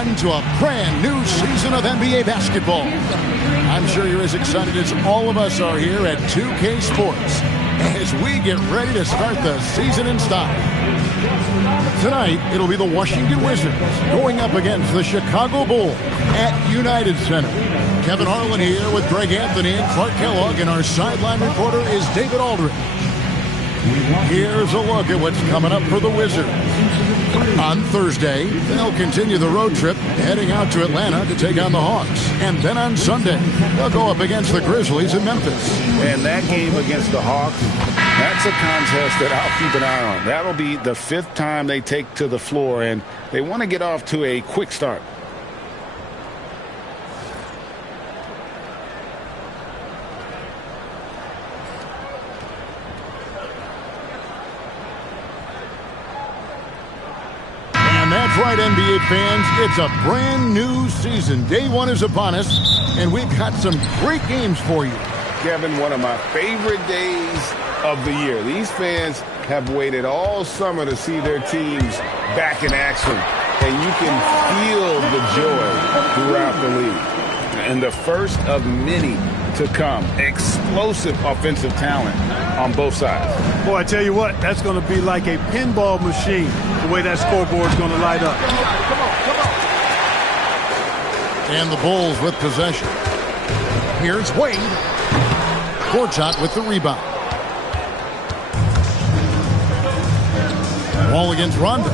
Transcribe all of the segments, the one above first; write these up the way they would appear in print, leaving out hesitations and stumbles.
everyone, to a brand new season of NBA basketball. I'm sure you're as excited as all of us are here at 2K Sports as we get ready to start the season in style. Tonight, it'll be the Washington Wizards going up against the Chicago Bulls at United Center. Kevin Harlan here with Greg Anthony and Clark Kellogg, and our sideline reporter is David Aldridge. Here's a look at what's coming up for the Wizards. On Thursday, they'll continue the road trip, heading out to Atlanta to take on the Hawks. And then on Sunday, they'll go up against the Grizzlies in Memphis. And that game against the Hawks, that's a contest that I'll keep an eye on. That'll be the 5th time they take to the floor, and they want to get off to a quick start. That's right, NBA fans. It's a brand new season. Day one is upon us, and we've got some great games for you. Kevin, one of my favorite days of the year. These fans have waited all summer to see their teams back in action, and you can feel the joy throughout the league. And the first of many to come. Explosive offensive talent on both sides. Boy, I tell you what, that's going to be like a pinball machine, the way that scoreboard's going to light up. And the Bulls with possession. Here's Wade. Gortat with the rebound. Wall against Rondo.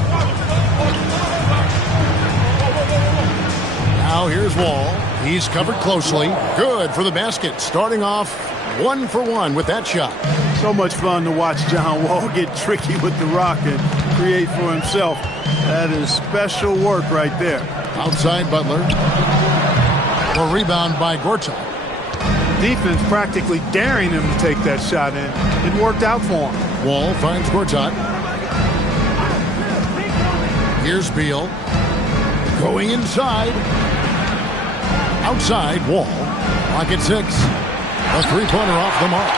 Now here's Wall. He's covered closely. Good for the basket. Starting off 1 for 1 with that shot. So much fun to watch John Wall get tricky with the rock and create for himself. That is special work right there. Outside Butler. A rebound by Gortat. Defense practically daring him to take that shot, and it worked out for him. Wall finds Gortat. Here's Beal. Going inside. Outside, Wall. Clock at 6. A three-pointer off the mark.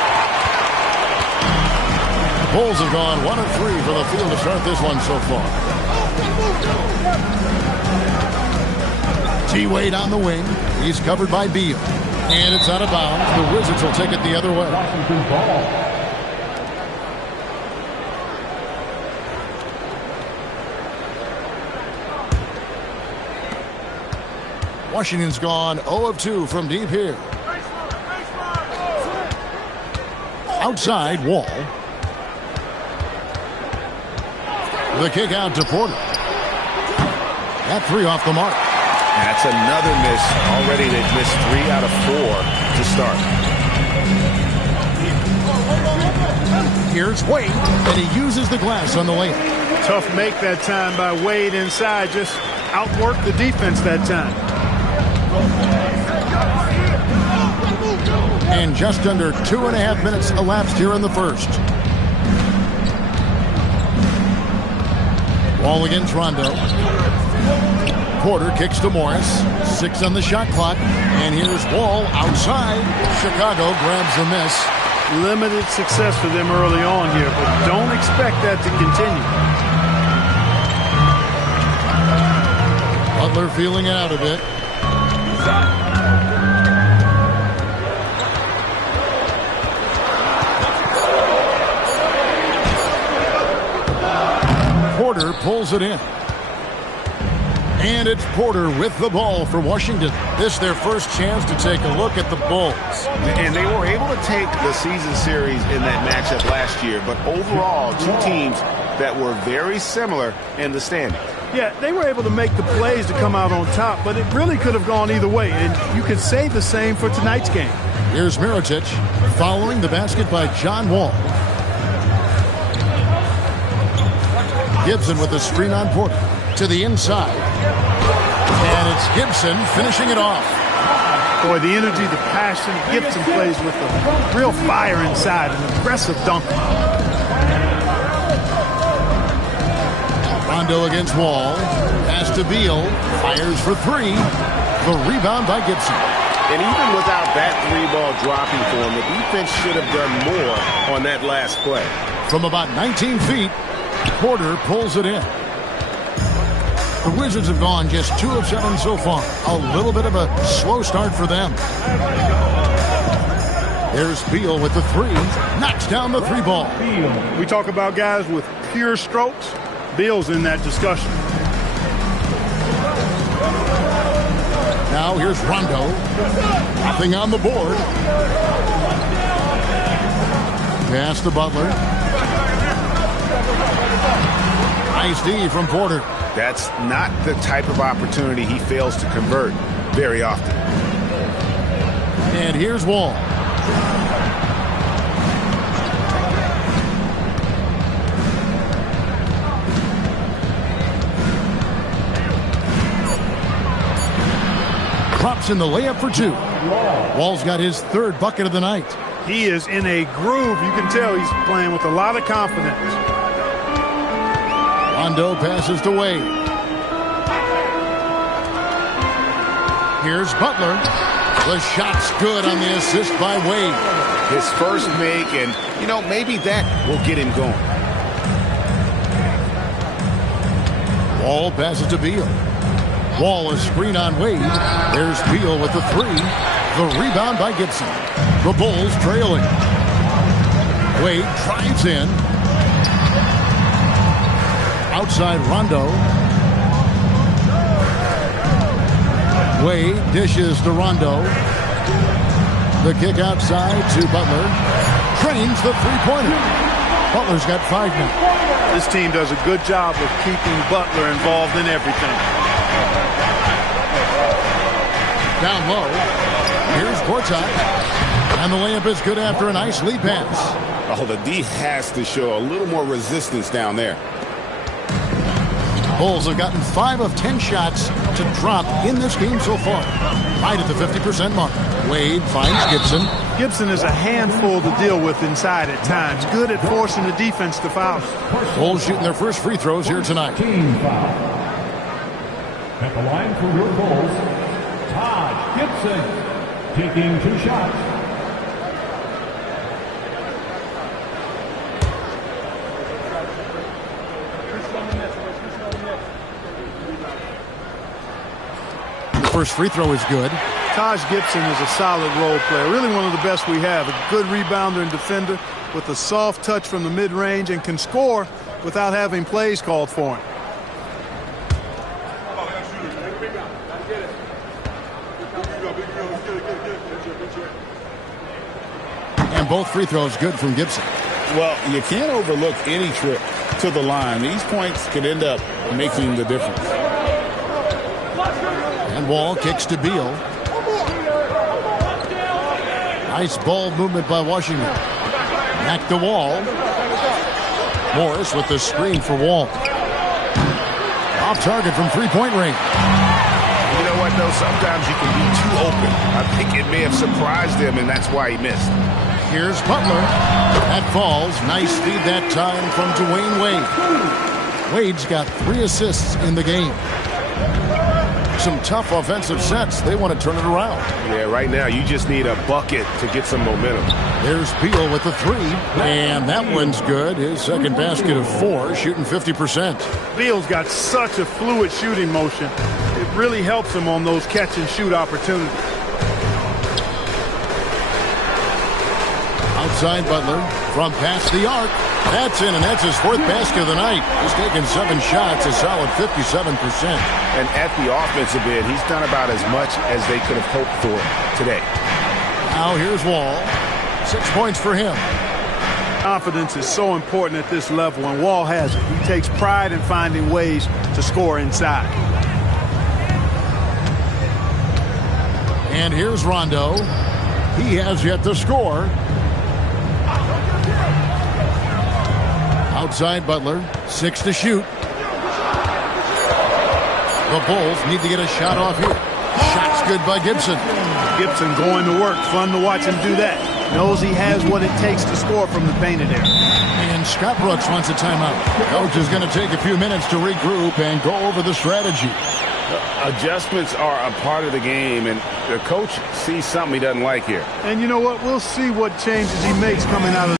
The Bulls have gone 1 of 3 for the field to start this one so far. T-Wade on the wing. He's covered by Beal. And it's out of bounds. The Wizards will take it the other way. Washington's gone 0 of 2 from deep here. Outside, Wall. The kick out to Porter. That 3 off the mark. That's another miss. Already they've missed 3 out of 4 to start. Here's Wade, and he uses the glass on the lane. Tough make that time by Wade inside. Just outworked the defense that time. And just under 2.5 minutes elapsed here in the first. Wall against Rondo. Porter kicks to Morris. 6 on the shot clock. And here's Wall outside. Chicago grabs the miss. Limited success for them early on here, but don't expect that to continue. Butler feeling it out a bit. Porter pulls it in. And it's Porter with the ball for Washington. This is their first chance to take a look at the Bulls. And they were able to take the season series in that matchup last year, but overall, 2 teams that were very similar in the standings. Yeah, they were able to make the plays to come out on top, but it really could have gone either way, and you could say the same for tonight's game. Here's Mirotic following the basket by John Wall. Gibson with the screen on Porter to the inside. And it's Gibson finishing it off. Boy, the energy, the passion, Gibson plays with a real fire inside, an aggressive dunker. Rondo against Wall. Pass to Beal. Fires for 3. The rebound by Gibson. And even without that 3-ball dropping for him, the defense should have done more on that last play. From about 19 feet, Porter pulls it in. The Wizards have gone just 2 of 7 so far. A little bit of a slow start for them. There's Beal with the 3. Knocks down the 3 ball. We talk about guys with pure strokes. Beal's in that discussion. Now here's Rondo. Nothing on the board. Pass to Butler. Nice D from Porter. That's not the type of opportunity he fails to convert very often. And here's Wall. Drops in the layup for 2. Wall's got his 3rd bucket of the night. He is in a groove. You can tell he's playing with a lot of confidence. Rondo passes to Wade. Here's Butler. The shot's good on the assist by Wade. His first make, and, maybe that will get him going. Wall passes to Beal. Wall a screen on Wade. There's Beal with the 3. The rebound by Gibson. The Bulls trailing. Wade drives in. Outside Rondo. Wade dishes to Rondo. The kick outside to Butler. Trains the 3-pointer. Butler's got 5 now. This team does a good job of keeping Butler involved in everything. Down low. Here's Gortat. And the layup is good after a nice lead pass. Oh, the D has to show a little more resistance down there. Bulls have gotten 5 of 10 shots to drop in this game so far. Right at the 50% mark. Wade finds Gibson. Gibson is a handful to deal with inside at times. Good at forcing the defense to foul. Bulls shooting their first free throws here tonight. Team foul. At the line for your Bulls, Todd Gibson taking 2 shots. First free throw is good. Taj Gibson is a solid role player, really one of the best we have. A good rebounder and defender with a soft touch from the mid-range and can score without having plays called for him. And both free throws good from Gibson. Well, you can't overlook any trip to the line. These points could end up making the difference. And Wall kicks to Beal. Nice ball movement by Washington. Back to Wall. Morris with the screen for Wall. Off target from 3-point range. You know what, though? Sometimes you can be too open. I think it may have surprised him, and that's why he missed. Here's Butler. That falls. Nice feed that time from Dwayne Wade. Wade's got 3 assists in the game. Some tough offensive sets. They want to turn it around. Yeah, right now you just need a bucket to get some momentum. There's Beal with the 3, and that one's good. His second basket of 4, shooting 50%. Beal's got such a fluid shooting motion. It really helps him on those catch and shoot opportunities. Outside Butler from past the arc. That's in, and that's his 4th basket of the night. He's taken 7 shots, a solid 57%. And at the offensive end, he's done about as much as they could have hoped for today. Now here's Wall. 6 points for him. Confidence is so important at this level, and Wall has it. He takes pride in finding ways to score inside. And here's Rondo. He has yet to score. Outside Butler, 6 to shoot. The Bulls need to get a shot off here. Shot's good by Gibson. Gibson going to work. Fun to watch him do that. Knows he has what it takes to score from the painted area. And Scott Brooks wants a timeout. Coach is going to take a few minutes to regroup and go over the strategy. Adjustments are a part of the game, and the coach sees something he doesn't like here. And you know what? We'll see what changes he makes coming out of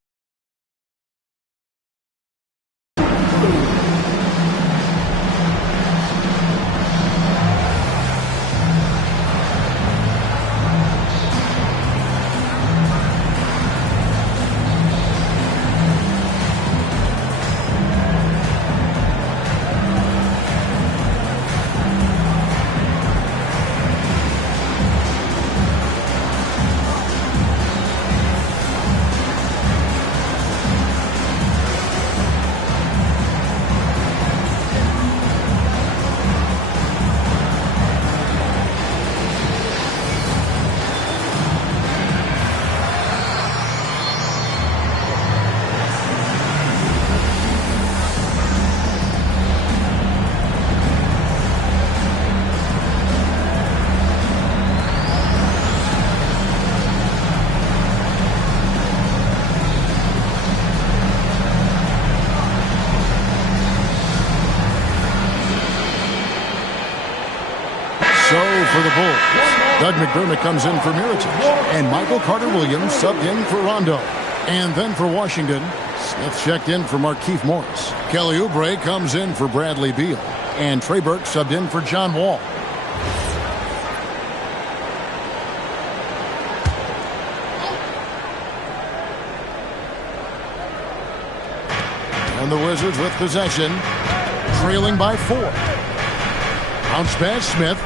So for the Bulls, Doug McDermott comes in for Mirotic, and Michael Carter-Williams subbed in for Rondo. And then for Washington, Smith checked in for Markieff Morris. Kelly Oubre comes in for Bradley Beal, and Trey Burke subbed in for John Wall. And the Wizards with possession, trailing by 4. Bounce pass, Smith.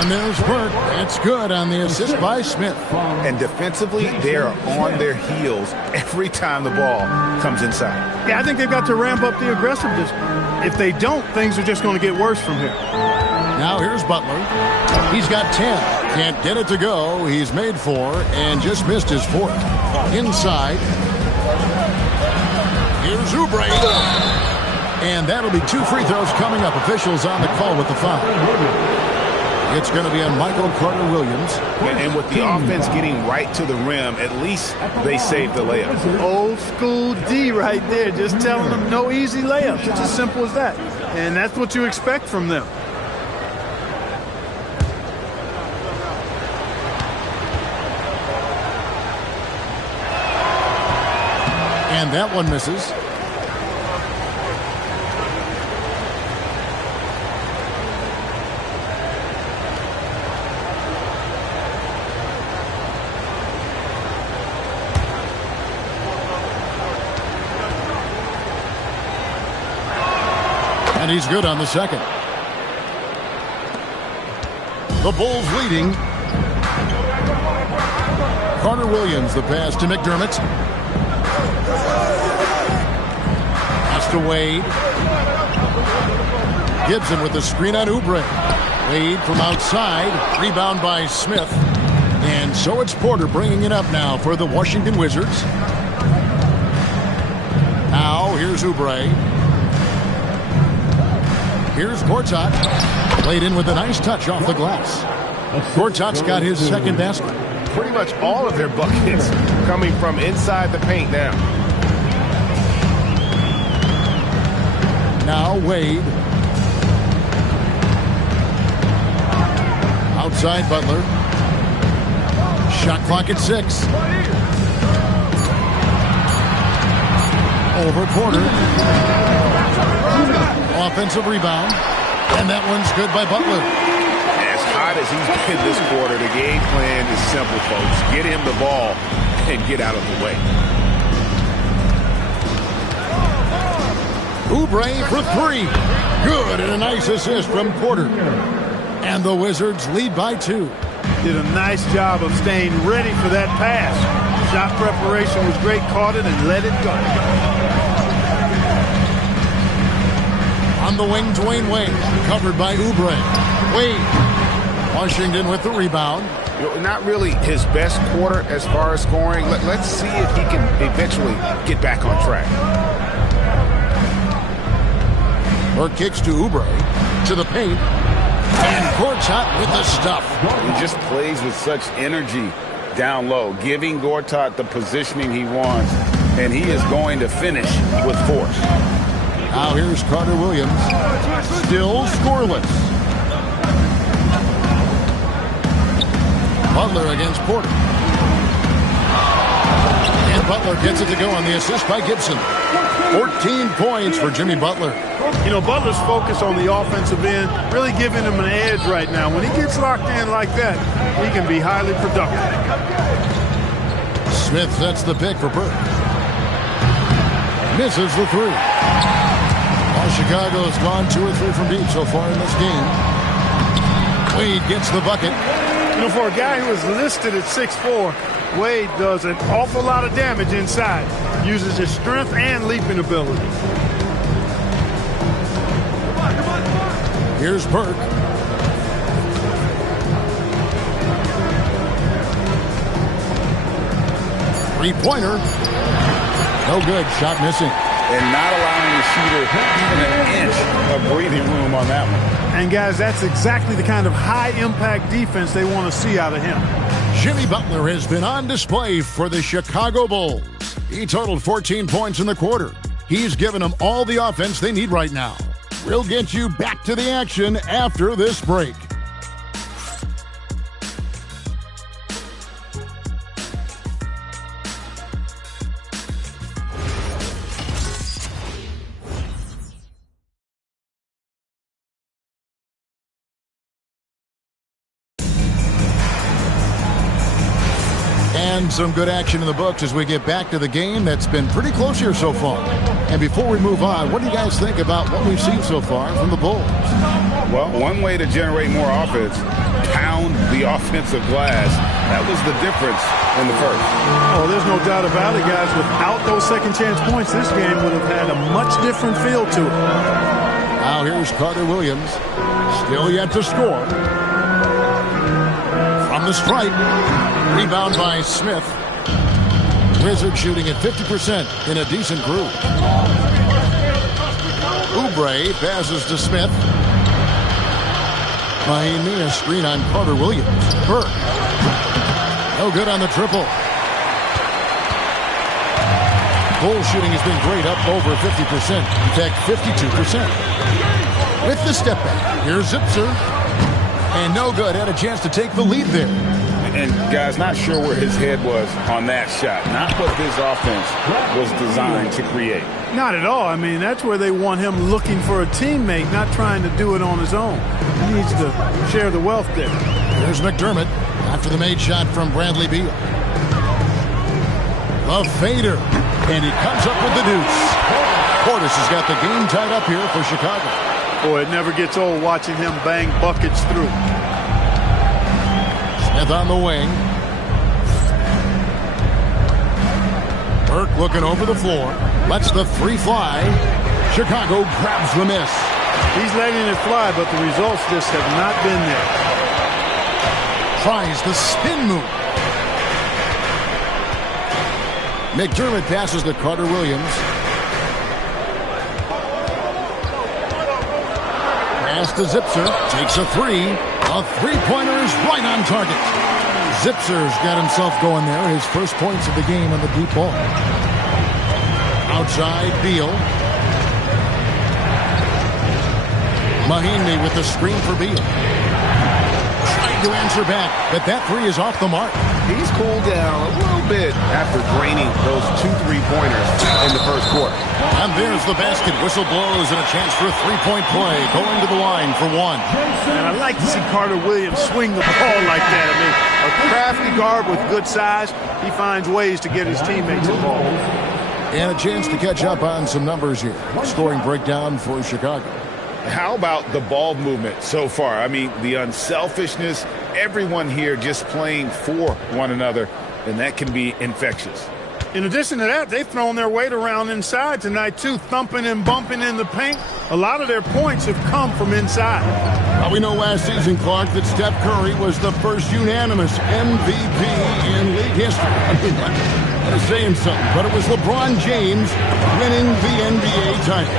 And there's Burke. It's good on the assist by Smith. And defensively, they are on their heels every time the ball comes inside. Yeah, I think they've got to ramp up the aggressiveness. If they don't, things are just going to get worse from here. Now here's Butler. He's got 10. Can't get it to go. He's made 4 and just missed his 4th. Inside. Here's Oubre. And that'll be 2 free throws coming up. Officials on the call with the foul. It's going to be on Michael Carter-Williams. And with the offense getting right to the rim, at least they saved the layup. Old school D right there, just telling them no easy layups. It's as simple as that. And that's what you expect from them. And that one misses. And he's good on the second. The Bulls leading. Carter-Williams, the pass to McDermott. Pass to Wade. Gibson with the screen on Oubre. Wade from outside. Rebound by Smith. And so it's Porter bringing it up now for the Washington Wizards. Now here's Oubre. Here's Gortat. Played in with a nice touch off the glass. Gortat's got his second basket. Pretty much all of their buckets coming from inside the paint now. Now Wade. Outside Butler. Shot clock at 6. Over Porter. Offensive rebound. And that one's good by Butler. As hot as he's been this quarter, the game plan is simple, folks. Get him the ball and get out of the way. Oubre for 3. Good, and a nice assist from Porter. And the Wizards lead by 2. Did a nice job of staying ready for that pass. Shot preparation was great, caught it and let it go. On the wing, Dwayne Wade, covered by Oubre. Wade, Washington with the rebound. Not really his best quarter as far as scoring. Let's see if he can eventually get back on track. Burke kicks to Oubre, to the paint, and Gortat with the stuff. He just plays with such energy down low, giving Gortat the positioning he wants, and he is going to finish with force. Now here's Carter-Williams, still scoreless. Butler against Porter. And Butler gets it to go on the assist by Gibson. 14 points for Jimmy Butler. You know, Butler's focus on the offensive end really giving him an edge right now. When he gets locked in like that, he can be highly productive. Smith sets the pick for Burke. Misses the 3. While Chicago's gone 2 or 3 from deep so far in this game. Wade gets the bucket. You know, for a guy who is listed at 6'4", Wade does an awful lot of damage inside. Uses his strength and leaping ability. Here's Burke. Three-pointer. No good. Shot missing. And not allowing the shooter even an inch of breathing room on that one. And, guys, that's exactly the kind of high-impact defense they want to see out of him. Jimmy Butler has been on display for the Chicago Bulls. He totaled 14 points in the quarter. He's given them all the offense they need right now. We'll get you back to the action after this break. And some good action in the books as we get back to the game that's been pretty close here so far. And before we move on, what do you guys think about what we've seen so far from the Bulls? Well, one way to generate more offense, pound the offensive glass. That was the difference in the first. Oh, there's no doubt about it, guys. Without those second chance points, this game would have had a much different feel to it. Now here's Carter Williams. Still yet to score. From the stripe. Rebound by Smith. Wizards shooting at 50% in a decent group. Oubre passes to Smith. Miami a screen on Carter Williams. Burke. No good on the triple. Bull shooting has been great, up over 50%. In fact, 52%. With the step back, here's Zipser. And no good. Had a chance to take the lead there. And, guys, not sure where his head was on that shot. Not what this offense was designed to create. Not at all. I mean, that's where they want him looking for a teammate, not trying to do it on his own. He needs to share the wealth there. Here's McDermott after the made shot from Bradley Beal. The fader. And he comes up with the deuce. Portis has got the game tied up here for Chicago. Boy, it never gets old watching him bang buckets through. Smith on the wing. Burke looking over the floor. Lets the three fly. Chicago grabs the miss. He's letting it fly, but the results just have not been there. Tries the spin move. McDermott passes to Carter Williams. Pass to Zipser. Takes a three. A three-pointer is right on target. Zipser's got himself going there. His first points of the game on the deep ball. Outside, Beal. Mahinmi with the screen for Beal. Trying to answer back, but that three is off the mark. He's cooled down a little bit after draining those 2 3-pointers in the first quarter. And there's the basket. Whistle blows and a chance for a three-point play. Going to the line for one. And I like to see Carter Williams swing the ball like that. I mean, a crafty guard with good size. He finds ways to get his teammates involved. And a chance to catch up on some numbers here. Scoring breakdown for Chicago. How about the ball movement so far? I mean, the unselfishness, everyone here just playing for one another, and that can be infectious. In addition to that, they've thrown their weight around inside tonight, too, thumping and bumping in the paint. A lot of their points have come from inside. Well, we know last season, Clark, that Steph Curry was the first unanimous MVP in league history. I mean, that is saying something, but it was LeBron James winning the NBA title.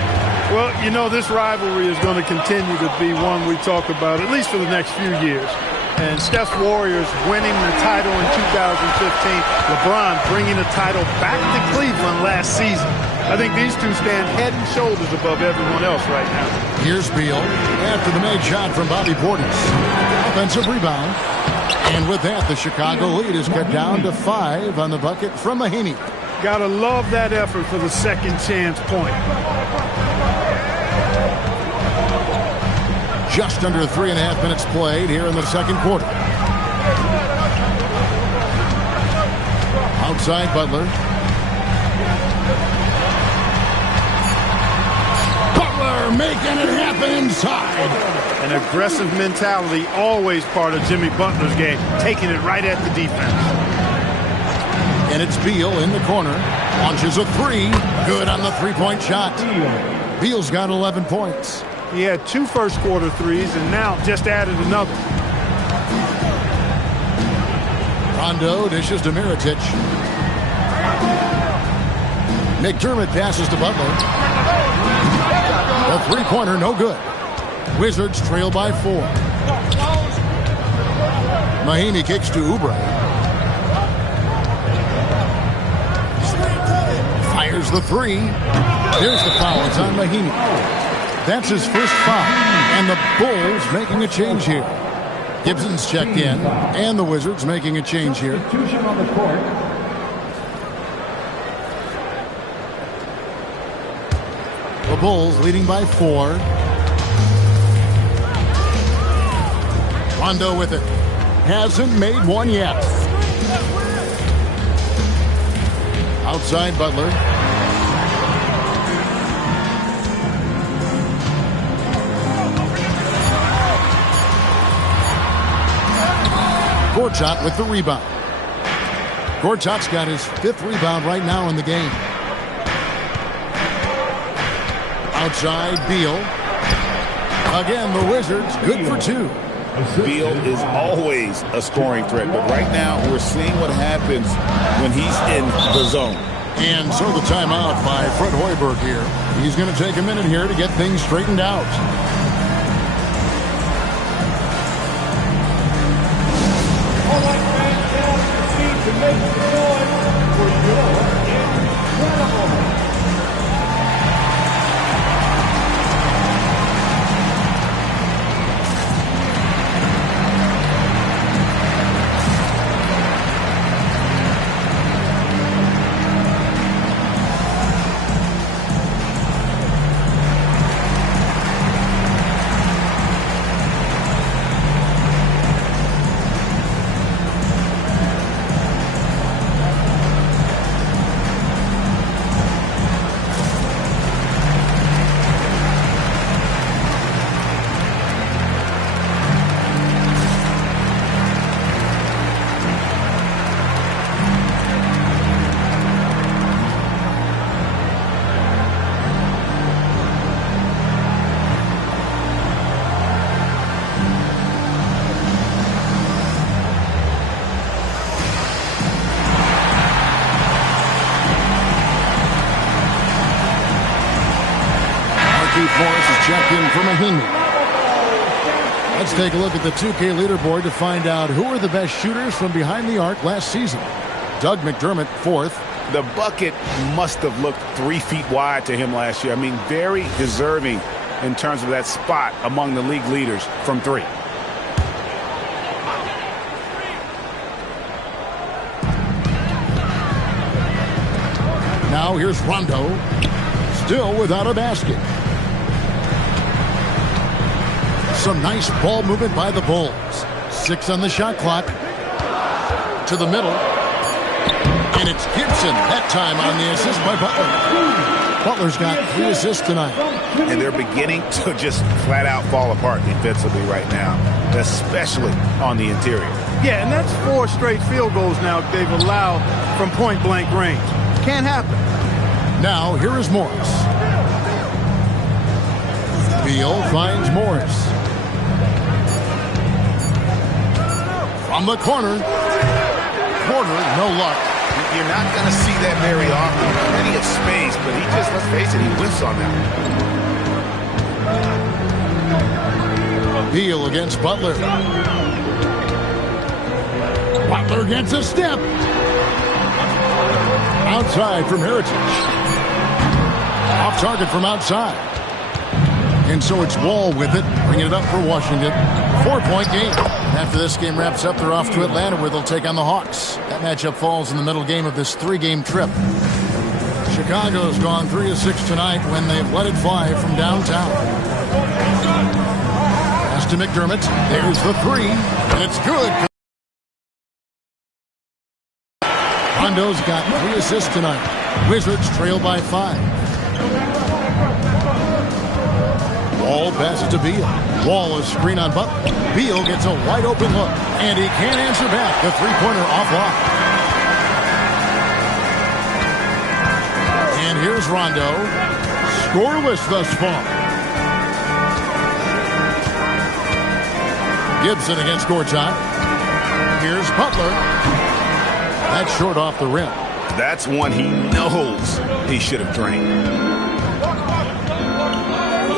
Well, you know, this rivalry is going to continue to be one we talk about, at least for the next few years. And Steph's Warriors winning the title in 2015. LeBron bringing the title back to Cleveland last season. I think these two stand head and shoulders above everyone else right now. Here's Beal after the made shot from Bobby Portis. Offensive rebound. And with that, the Chicago lead is cut down to 5 on the bucket from Mahinmi. Gotta love that effort for the second chance point. Just under 3.5 minutes played here in the second quarter. Outside Butler. Butler making it happen inside. An aggressive mentality, always part of Jimmy Butler's game, taking it right at the defense. And it's Beal in the corner. Launches a three. Good on the three-point shot. Beal's got 11 points. He had 2 first-quarter threes and now just added another. Rondo dishes to Mirotic. McDermott passes to Butler. The three-pointer, no good. Wizards trail by 4. Mahinmi kicks to Oubre. Fires the three. Here's the foul. It's on Mahinmi. That's his first foul. And the Bulls making a change here. Gibson's checked in. And the Wizards making a change here. Substitution on the court. The Bulls leading by 4. Rondo with it. Hasn't made one yet. Outside Butler. Gortat with the rebound. Gortat's got his 5th rebound right now in the game. Outside Beal. Again, the Wizards good for 2. Beal is always a scoring threat, but right now we're seeing what happens when he's in the zone. And so the timeout by Fred Hoiberg here. He's going to take a minute here to get things straightened out. All right, fans, now proceed to make the noise for your incredible. Morris is checked in for Mahinmi. Let's take a look at the 2K leaderboard to find out who are the best shooters from behind the arc last season. Doug McDermott, 4th. The bucket must have looked 3 feet wide to him last year. I mean, very deserving in terms of that spot among the league leaders from 3. Now here's Rondo. Still without a basket. Some nice ball movement by the Bulls. 6 on the shot clock. To the middle. And it's Gibson. That time on the assist by Butler. Butler's got 3 assists tonight. And they're beginning to just flat out fall apart defensively right now, especially on the interior. Yeah, and that's 4 straight field goals now they've allowed from point-blank range. Can't happen. Now, here is Morris. Beal finds Morris. From the corner. No luck. You're not going to see that very often. Plenty of space, but he just, let's face it, he whiffs on that. Beal against Butler. Butler gets a step. Outside from Heritage. Off target from outside. And so it's Wall with it, bringing it up for Washington. 4-point game. After this game wraps up, they're off to Atlanta where they'll take on the Hawks. That matchup falls in the middle game of this 3-game trip. Chicago's gone 3 of 6 tonight when they've let it fly from downtown. Pass to McDermott. There's the 3, and it's good. Rondo's got 3 assists tonight. Wizards trail by 5. Wall passes to Beal. Wall is screen on Butler. Beal gets a wide open look, and he can't answer back. The 3-pointer offline. And here's Rondo. Scoreless thus far. Gibson against Gortat. Here's Butler. That's short off the rim. That's one he knows he should have drained.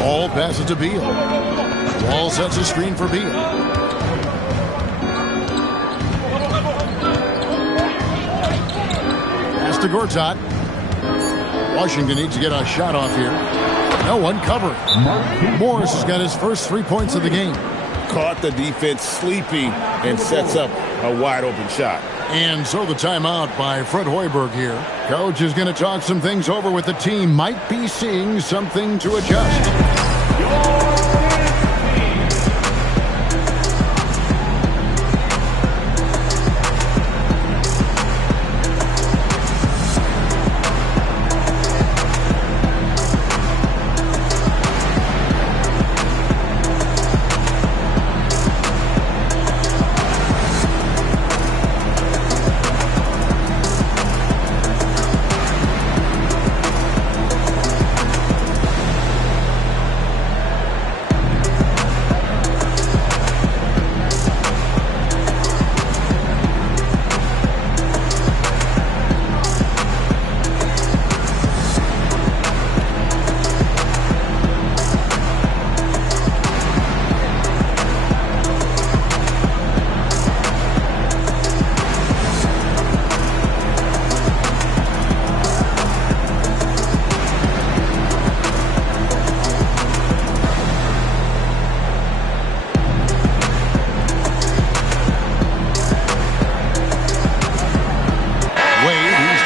Wall passes to Beal. Wall sets a screen for Beal. Pass to Gortat. Washington needs to get a shot off here. No one covering. Morris has got his first 3 points of the game. Caught the defense sleeping and sets up a wide open shot. And so the timeout by Fred Hoiberg here. Coach is going to talk some things over with the team. Might be seeing something to adjust.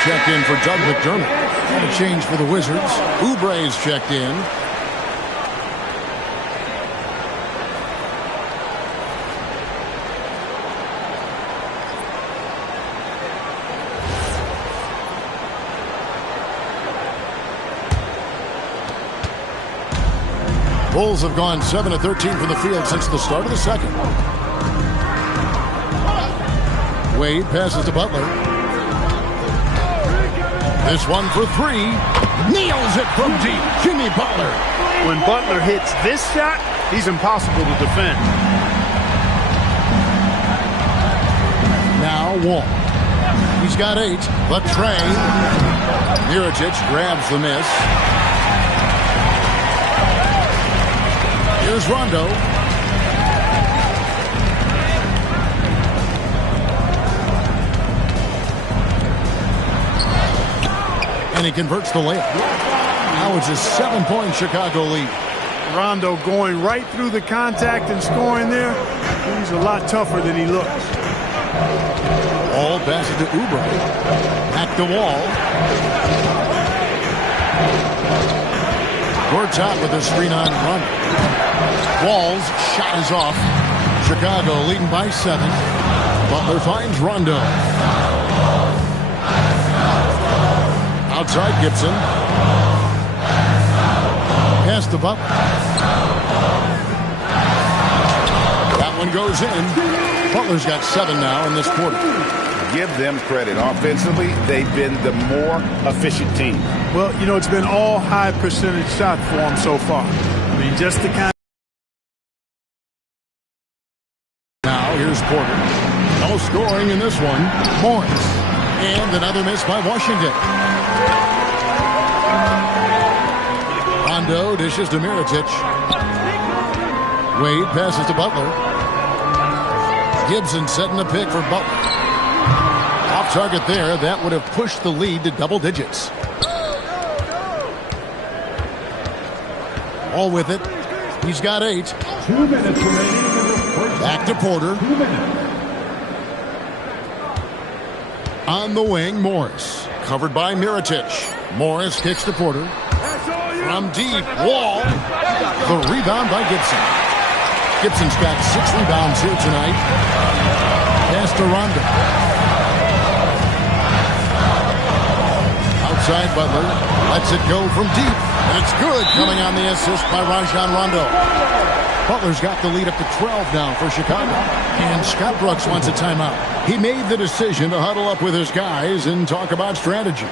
Checked in for Doug McDermott. And a change for the Wizards. Oubre's checked in. Bulls have gone 7 of 13 from the field since the start of the second. Wade passes to Butler. This one for three. Nails it from deep. Jimmy Butler. When Butler hits this shot, he's impossible to defend. Now Wall. He's got 8. The train. Mirotic grabs the miss. Here's Rondo. And he converts the layup. Now it's a 7-point Chicago lead. Rondo going right through the contact and scoring there. He's a lot tougher than he looks. Wall passes to Oubre. Back to Wall. Court top with a screen on run. Wall's shot is off. Chicago leading by 7. Butler finds Rondo. Outside Gibson. Pass to Butler. That one goes in. Butler's got 7 now in this quarter. Give them credit. Offensively, they've been the more efficient team. Well, you know, it's been all high percentage shot for them so far. I mean, just the kind. Now here's Porter. No scoring in this one. Morris. And another miss by Washington. Rondo dishes to Mirotic. Wade passes to Butler. Gibson setting the pick for Butler. Off target there. That would have pushed the lead to double digits. All with it. He's got 8. 2 minutes remaining. Back to Porter. 2 minutes. On the wing, Morris. Covered by Mirotic. Morris kicks to Porter. From deep, Wall. The rebound by Gibson. Gibson's got 6 rebounds here tonight. Pass to Rondo. Outside Butler. Lets it go from deep. And it's good, coming on the assist by Rajon Rondo. Butler's got the lead up to 12 now for Chicago. And Scott Brooks wants a timeout. He made the decision to huddle up with his guys and talk about strategy.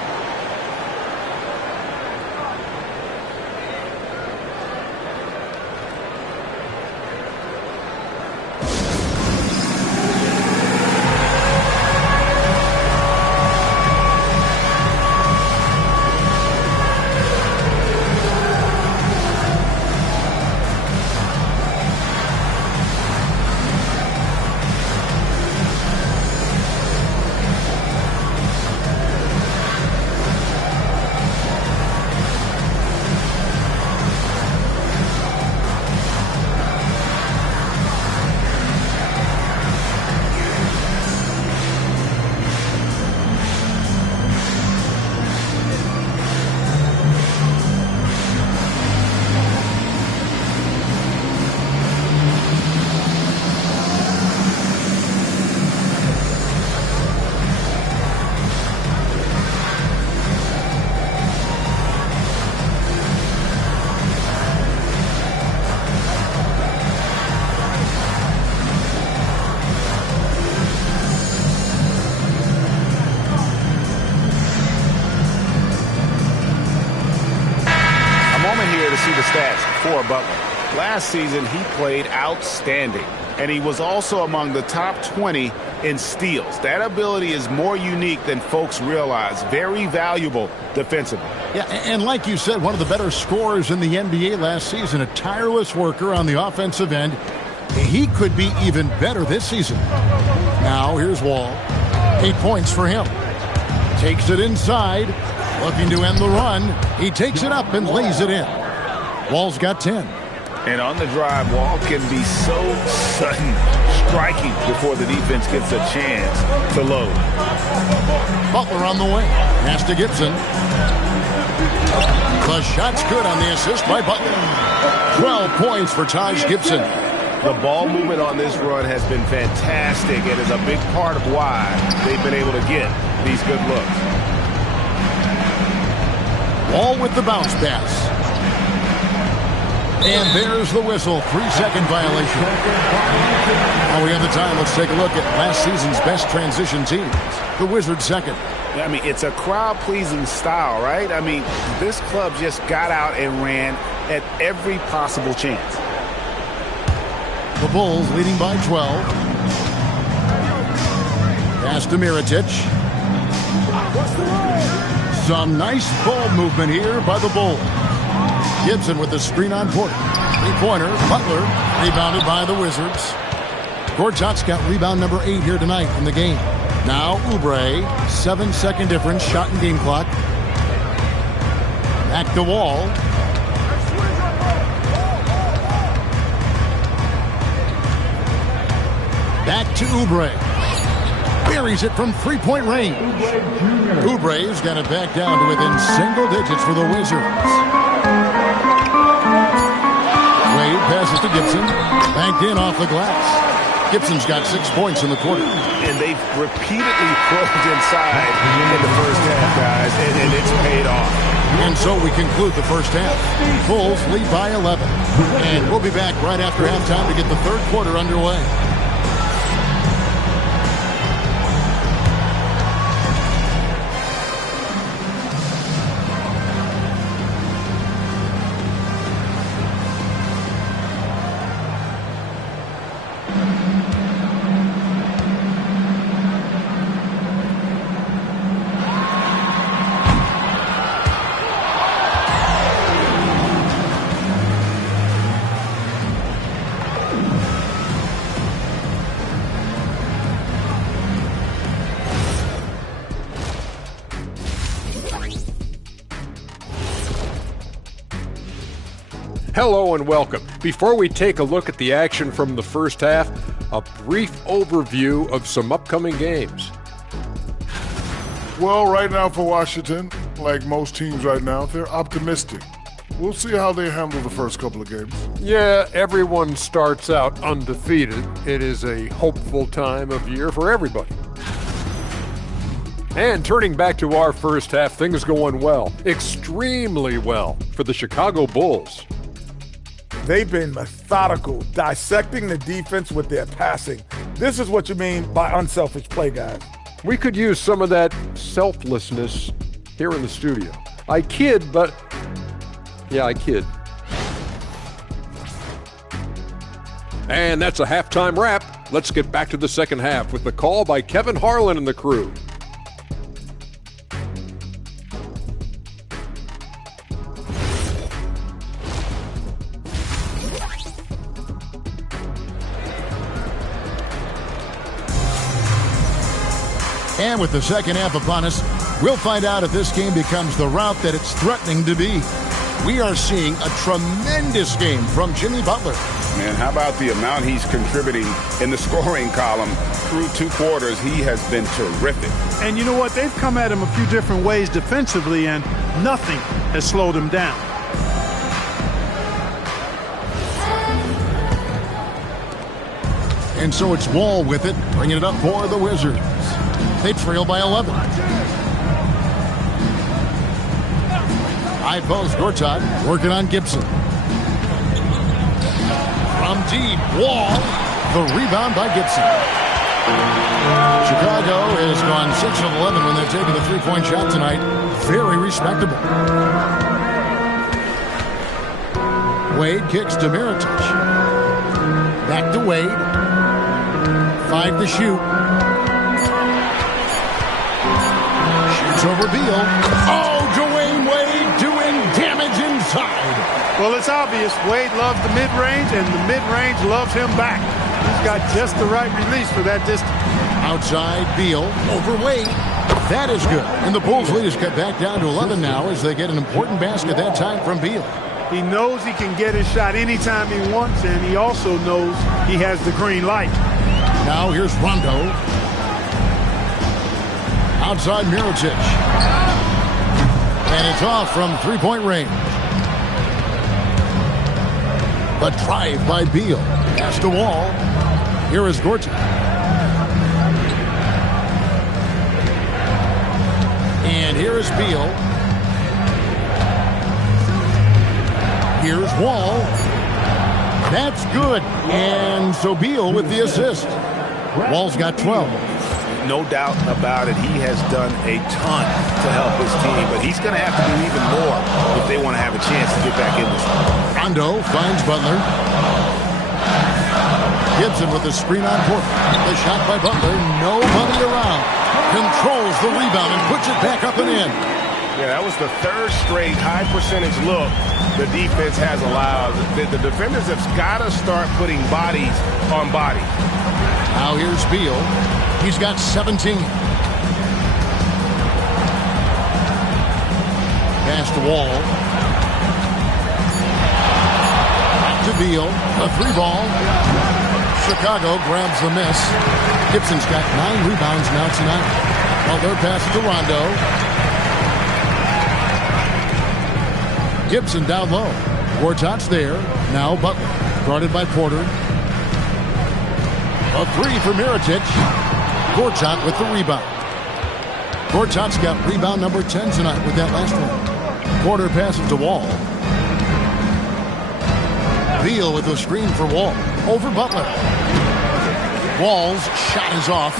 for Butler. Last season, he played outstanding, and he was also among the top 20 in steals. That ability is more unique than folks realize. Very valuable defensively. Yeah, and like you said, one of the better scorers in the NBA last season, a tireless worker on the offensive end. He could be even better this season. Now, here's Wall. 8 points for him. Takes it inside, looking to end the run. He takes it up and lays it in. Wall's got 10. And on the drive, Wall can be so sudden, striking before the defense gets a chance to load. Butler on the way. Pass to Gibson. The shot's good on the assist by Butler. 12 points for Taj Gibson. The ball movement on this run has been fantastic and is a big part of why they've been able to get these good looks. Wall with the bounce pass. And there's the whistle. 3-second violation. While we have the time, let's take a look at last season's best transition teams. The Wizards second. I mean, it's a crowd-pleasing style, right? I mean, this club just got out and ran at every possible chance. The Bulls leading by 12. Pass to Mirotic. Some nice ball movement here by the Bulls. Gibson with the screen on Porter. Three-pointer. Butler rebounded by the Wizards. Gortat's got rebound number 8 here tonight in the game. Now Oubre. 7-second difference. Shot and game clock. Back to Wall. Back to Oubre. Buries it from three-point range. Oubre's got it back down to within single digits for the Wizards. Wade passes to Gibson. Banked in off the glass. Gibson's got 6 points in the quarter. And they've repeatedly probed inside in the first half, guys, and it's paid off. And so we conclude the first half. Bulls lead by 11. And we'll be back right after halftime to get the third quarter underway. Hello and welcome. Before we take a look at the action from the first half, a brief overview of some upcoming games. Well, right now for Washington, like most teams right now, they're optimistic. We'll see how they handle the first couple of games. Yeah, everyone starts out undefeated. It is a hopeful time of year for everybody. And turning back to our first half, things going well, extremely well for the Chicago Bulls. They've been methodical, dissecting the defense with their passing. This is what you mean by unselfish play, guys. We could use some of that selflessness here in the studio. I kid, but yeah, I kid. And that's a halftime wrap. Let's get back to the second half with the call by Kevin Harlan and the crew. And with the second half upon us, we'll find out if this game becomes the route that it's threatening to be. We are seeing a tremendous game from Jimmy Butler. Man, how about the amount he's contributing in the scoring column through 2 quarters? He has been terrific. And you know what? They've come at him a few different ways defensively, and nothing has slowed him down. And so it's Wall with it, bringing it up for the Wizards. They trail by 11. High post, Gortat working on Gibson. From deep, Wall. The rebound by Gibson. Chicago has gone 6 of 11 when they've taken the three-point shot tonight. Very respectable. Wade kicks to Mirotic. Back to Wade. 5 to shoot. Shoots over Beal. Oh, Dwayne Wade doing damage inside. Well, it's obvious Wade loves the mid-range, and the mid-range loves him back. He's got just the right release for that distance. Outside Beal over Wade. That is good. And the Bulls lead is cut back down to 11 now as they get an important basket that time from Beal. He knows he can get his shot anytime he wants, and he also knows he has the green light. Now here's Rondo. Outside Mirotic. And it's off from three-point range. A drive by Beal. Pass to Wall. Here is Gortat. And here is Beal. Here's Wall. That's good. And so Beal with the assist. Wall's got 12. No doubt about it. He has done a ton to help his team, but he's going to have to do even more if they want to have a chance to get back in this. Rondo finds Butler. Gibson with the screen on Porter. The shot by Butler. Nobody around. Controls the rebound and puts it back up and in. Yeah, that was the third straight high percentage look the defense has allowed. The defenders have got to start putting bodies on bodies. Now here's Beal. He's got 17. Pass to Wall. Back to Beal. A three ball. Chicago grabs the miss. Gibson's got 9 rebounds now tonight. Butler passes to Rondo. Gibson down low. Gortat's there. Now Butler. Guarded by Porter. A three for Mirotic. Gortat with the rebound. Gortat's got rebound number 10 tonight with that last one. Porter passes to Wall. Beal with the screen for Wall. Over Butler. Wall's shot is off.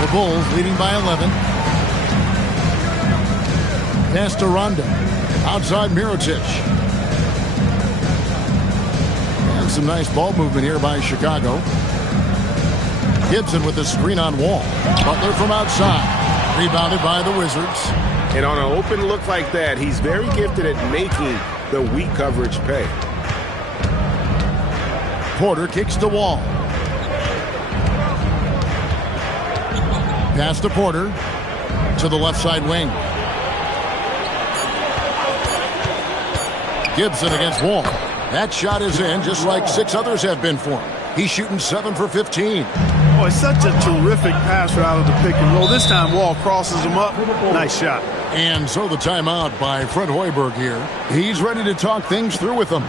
The Bulls leading by 11. Pass to Rondo. Outside Mirotic. And some nice ball movement here by Chicago. Gibson with the screen on Wall. Butler from outside. Rebounded by the Wizards. And on an open look like that, he's very gifted at making the weak coverage pay. Porter kicks to Wall. Pass to Porter. To the left side wing. Gibson against Wall. That shot is in just like 6 others have been for him. He's shooting 7 for 15. Oh, it's such a terrific passer out of the pick and roll. This time Wall crosses him up. Nice shot. And so the timeout by Fred Hoiberg here. He's ready to talk things through with them.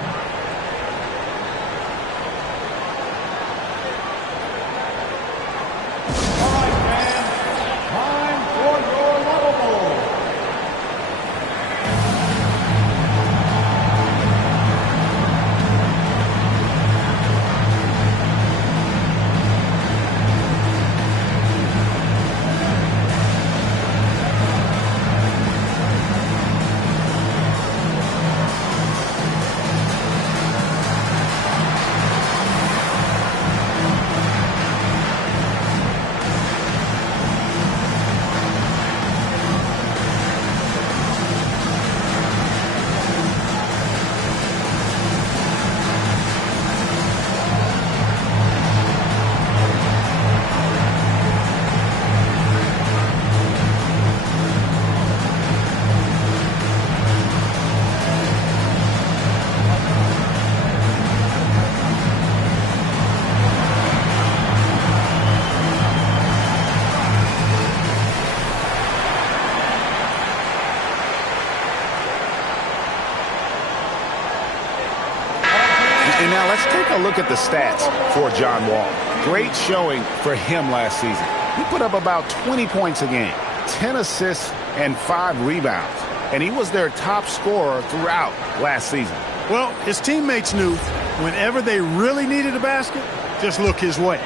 And now let's take a look at the stats for John Wall. Great showing for him last season. He put up about 20 points a game, 10 assists, and 5 rebounds. And he was their top scorer throughout last season. Well, his teammates knew whenever they really needed a basket, just look his way.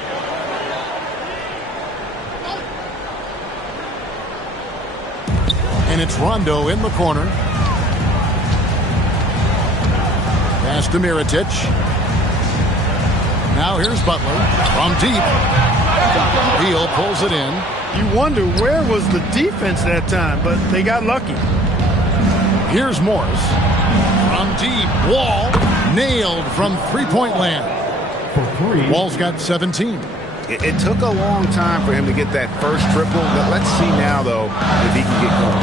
And it's Rondo in the corner. Pass to Mirotic. Now here's Butler from deep. Beal pulls it in. You wonder where was the defense that time, but they got lucky. Here's Morris. From deep. Wall nailed from three-point land. Wall's got 17. It took a long time for him to get that first triple. But let's see now, though, if he can get going.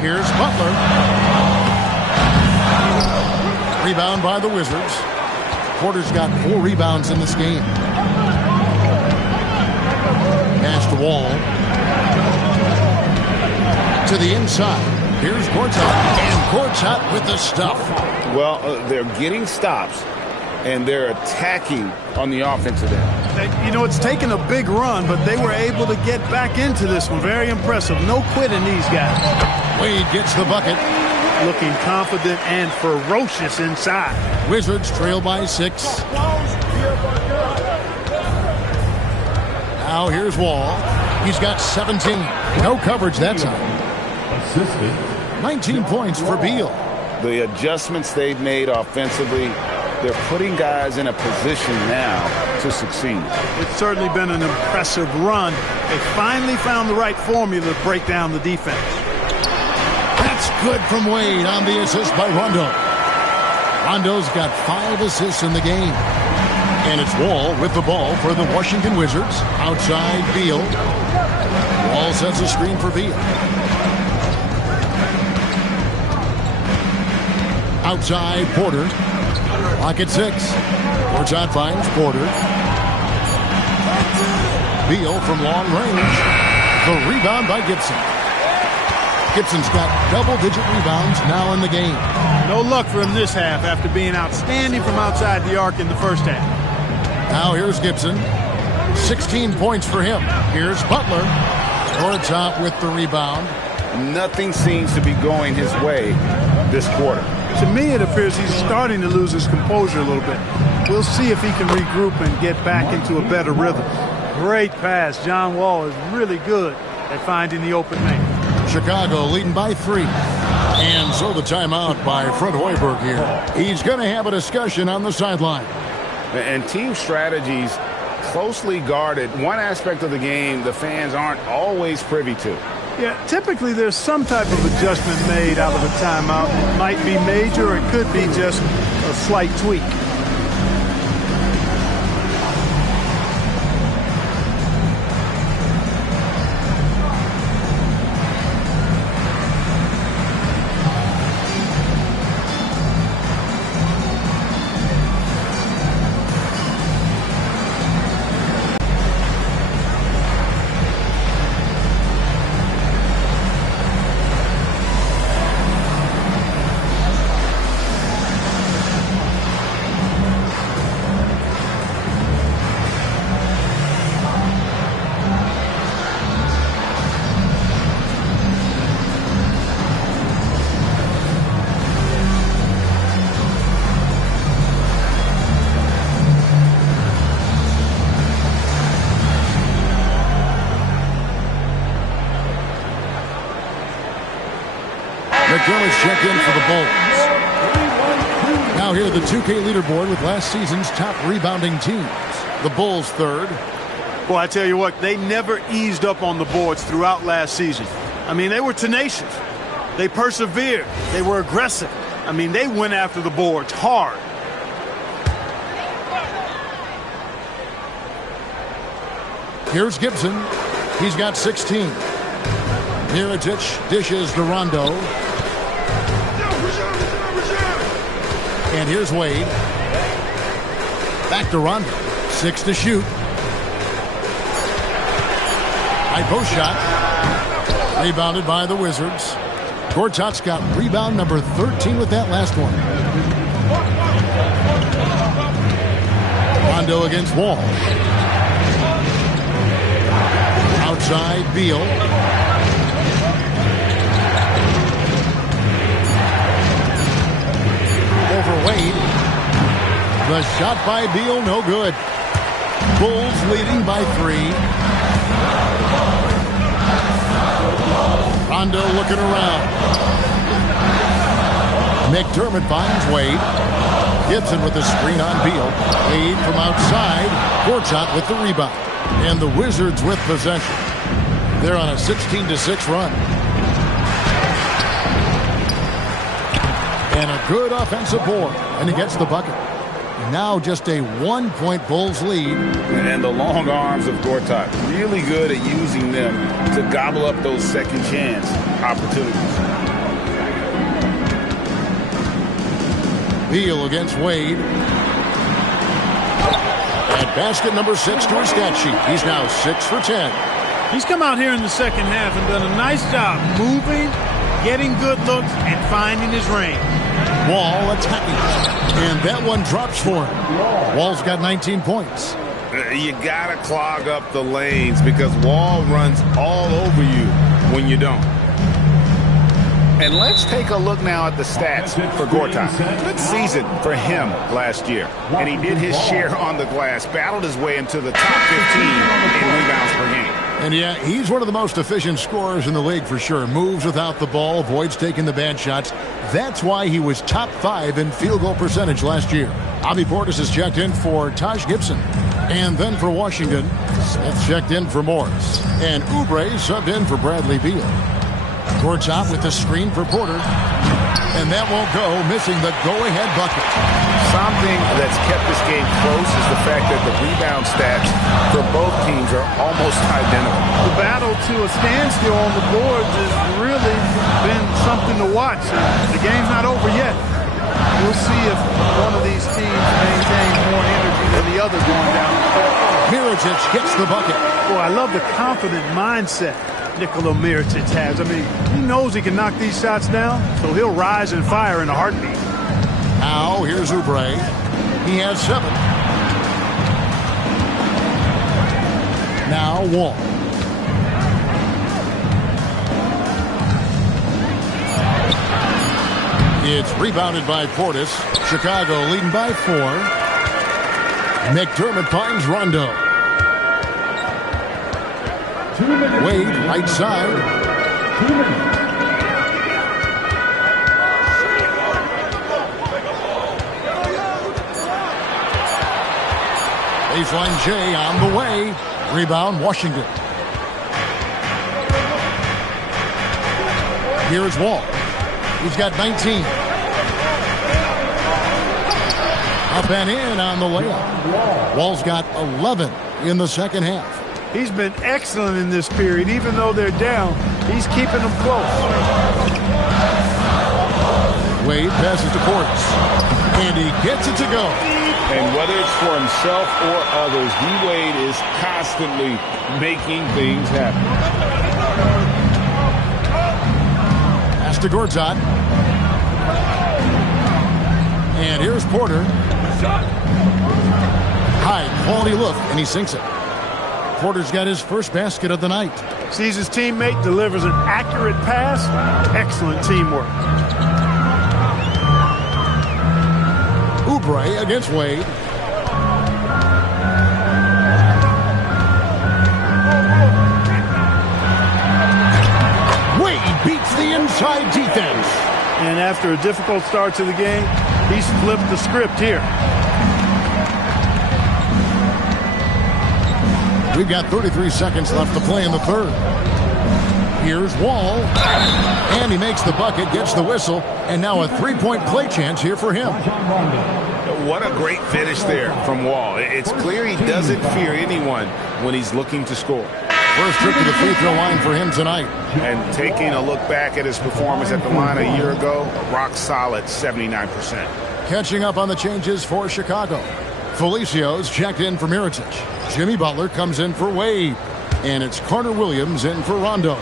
Here's Butler. Rebound by the Wizards. Porter's got 4 rebounds in this game. Pass to Wall. To the inside. Here's Gortat. And Gortat with the stuff. Well, they're getting stops, and they're attacking on the offensive end. You know, it's taken a big run, but they were able to get back into this one. Very impressive. No quitting these guys. Wade gets the bucket. Looking confident and ferocious inside. Wizards trail by 6. Now here's Wall. He's got 17. No coverage that time. 19 points for Beal. The adjustments they've made offensively, they're putting guys in a position now to succeed. It's certainly been an impressive run. They finally found the right formula to break down the defense. That's good from Wade on the assist by Rondo. Rondo's got 5 assists in the game. And it's Wall with the ball for the Washington Wizards. Outside Beal. Wall sets a screen for Beal. Outside Porter. Clock at 6. Gortat finds Porter. Beal from long range. The rebound by Gibson. Gibson's got double-digit rebounds now in the game. No luck for him this half after being outstanding from outside the arc in the first half. Now here's Gibson. 16 points for him. Here's Butler. Gortat with the rebound. Nothing seems to be going his way this quarter. To me, it appears he's starting to lose his composure a little bit. We'll see if he can regroup and get back into a better rhythm. Great pass. John Wall is really good at finding the open man. Chicago leading by 3. And so the timeout by Fred Hoiberg here. He's going to have a discussion on the sideline. And team strategies closely guarded. One aspect of the game the fans aren't always privy to. Yeah, typically there's some type of adjustment made out of a timeout. It might be major or it could be just a slight tweak. McDermott's check in for the Bulls. Now here the 2K leaderboard with last season's top rebounding teams. The Bulls third. Boy, I tell you what, they never eased up on the boards throughout last season. I mean, they were tenacious. They persevered. They were aggressive. I mean, they went after the boards hard. Here's Gibson. He's got 16. Mirotic dishes to Rondo. And here's Wade. Back to Rondo. 6 to shoot. High post shot. Rebounded by the Wizards. Gortat's got rebound number 13 with that last one. Rondo against Wall. Outside Beal. Over Wade. The shot by Beal, no good. Bulls leading by 3. Rondo looking around. McDermott finds Wade. Gibson with the screen on Beal. Wade from outside. Gortat with the rebound. And the Wizards with possession. They're on a 16-6 run. And a good offensive board. And he gets the bucket. Now just a 1-point Bulls lead. And the long arms of Gortat, really good at using them to gobble up those second chance opportunities. Beal against Wade. And basket number 6 to his stat sheet. He's now 6 for 10. He's come out here in the second half and done a nice job moving, getting good looks, and finding his range. Wall attacking. And that one drops for him. Wall's got 19 points. You got to clog up the lanes because Wall runs all over you when you don't. And let's take a look now at the stats for Gortat. Good season for him last year. And he did his share on the glass, battled his way into the top 15 in rebounds per game. And yeah, he's one of the most efficient scorers in the league for sure. Moves without the ball, avoids taking the bad shots. That's why he was top 5 in field goal percentage last year. Avi Portis has checked in for Taj Gibson. And then for Washington, Smith checked in for Morris. And Oubre subbed in for Bradley Beal. Gortat with the screen for Porter. And that won't go, missing the go-ahead bucket. Something that's kept this game close is the fact that the rebound stats for both teams are almost identical. The battle to a standstill on the boards has really been something to watch. The game's not over yet. We'll see if one of these teams maintains more energy than the other going down. Mirotic gets the bucket. Boy, I love the confident mindset Nikola Mirotic has. I mean, he knows he can knock these shots down, so he'll rise and fire in a heartbeat. Now, here's Oubre. He has 7. Now, Wall. It's rebounded by Portis. Chicago leading by 4. McDermott finds Rondo. Wade, right side. Baseline J on the way. Rebound, Washington. Here's Wall. He's got 19. Up and in on the layup. Wall's got 11 in the second half. He's been excellent in this period. Even though they're down, he's keeping them close. Wade passes to Portis. And he gets it to go. And whether it's for himself or others, D-Wade is constantly making things happen. Pass to Gortat. And here's Porter. High quality look, and he sinks it. Porter's got his first basket of the night. Sees his teammate, delivers an accurate pass. Excellent teamwork. Oubre against Wade. Wade beats the inside defense. And after a difficult start to the game, he's flipped the script here. We've got 33 seconds left to play in the third. Here's Wall. And he makes the bucket, gets the whistle, and now a three-point play chance here for him. What a great finish there from Wall. It's clear he doesn't fear anyone when he's looking to score. First trip to the free throw line for him tonight. And taking a look back at his performance at the line a year ago, rock solid 79%. Catching up on the changes for Chicago. Felicio's checked in for Mirotic. Jimmy Butler comes in for Wade. And it's Carter Williams in for Rondo.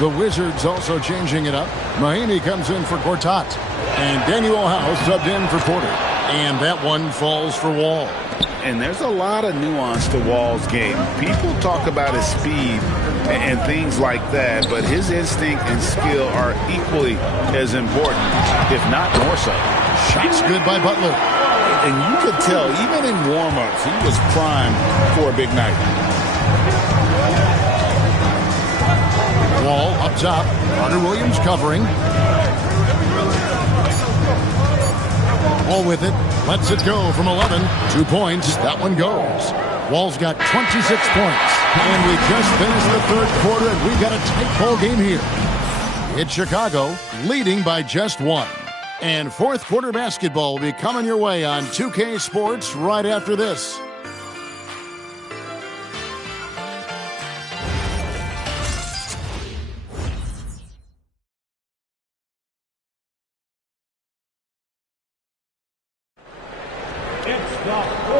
The Wizards also changing it up. Mahinmi comes in for Gortat. And Daniel House subbed in for Porter. And that one falls for Wall. And there's a lot of nuance to Wall's game. People talk about his speed and things like that, but his instinct and skill are equally as important, if not more so. Shots good by Butler. And you could tell, even in warm-ups, he was primed for a big night. Wall up top. Carter Williams covering. Wall with it. Lets it go from 11. 2 points. That one goes. Wall's got 26 points. And we just finished the third quarter, and we got a tight ball game here. It's Chicago leading by just 1. And fourth quarter basketball will be coming your way on 2K Sports right after this.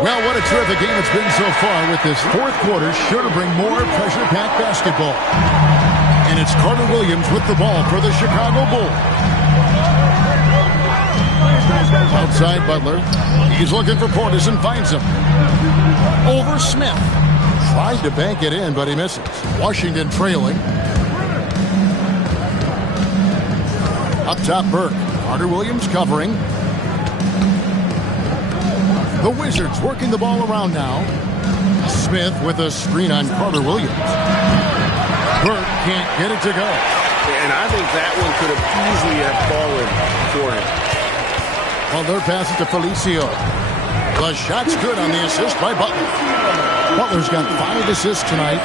Well, what a terrific game it's been so far, with this fourth quarter sure to bring more pressure-packed basketball. And it's Carter Williams with the ball for the Chicago Bulls. Outside Butler. He's looking for Portis and finds him. Over Smith. Tried to bank it in, but he misses. Washington trailing. Up top, Burke. Carter Williams covering. The Wizards working the ball around now. Smith with a screen on Carter Williams. Burke can't get it to go. And I think that one could have easily have fallen for him. Butler passes to Felicio. The shot's good on the assist by Butler. Butler's got 5 assists tonight.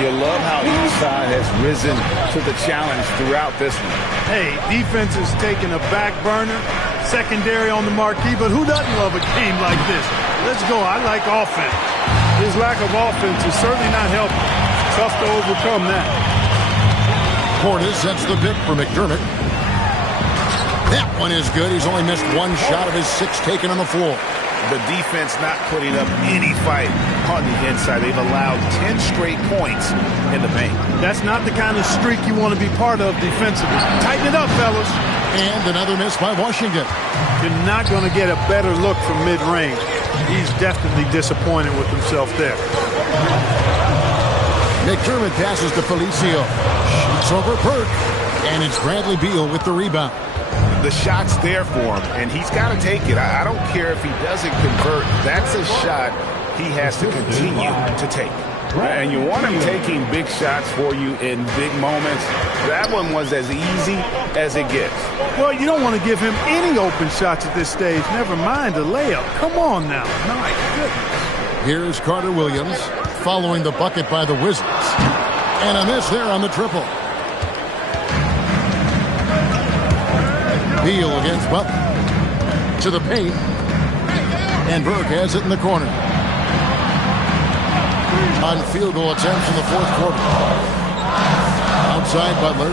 You love how each side has risen to the challenge throughout this one. Hey, defense is taking a back burner, secondary on the marquee, but who doesn't love a game like this? Let's go. I like offense. His lack of offense is certainly not helping. Tough to overcome that. Portis sets the pick for McDermott. That one is good. He's only missed 1 shot of his 6 taken on the floor. The defense not putting up any fight on the inside. They've allowed 10 straight points in the paint. That's not the kind of streak you want to be part of defensively. Tighten it up, fellas. And another miss by Washington. You're not going to get a better look from mid-range. He's definitely disappointed with himself there. McDermott passes to Felicio. Shoots over Burke. And it's Bradley Beal with the rebound. The shot's there for him, and he's got to take it. I don't care if he doesn't convert. That's a shot he has to continue to take. And you want him taking big shots for you in big moments. That one was as easy as it gets. Well, you don't want to give him any open shots at this stage. Never mind a layup. Come on now. My goodness. Here's Carter Williams following the bucket by the Wizards. And a miss there on the triple. Beal against Butler. To the paint. And Burke has it in the corner. On field goal attempts in the fourth quarter. Outside Butler.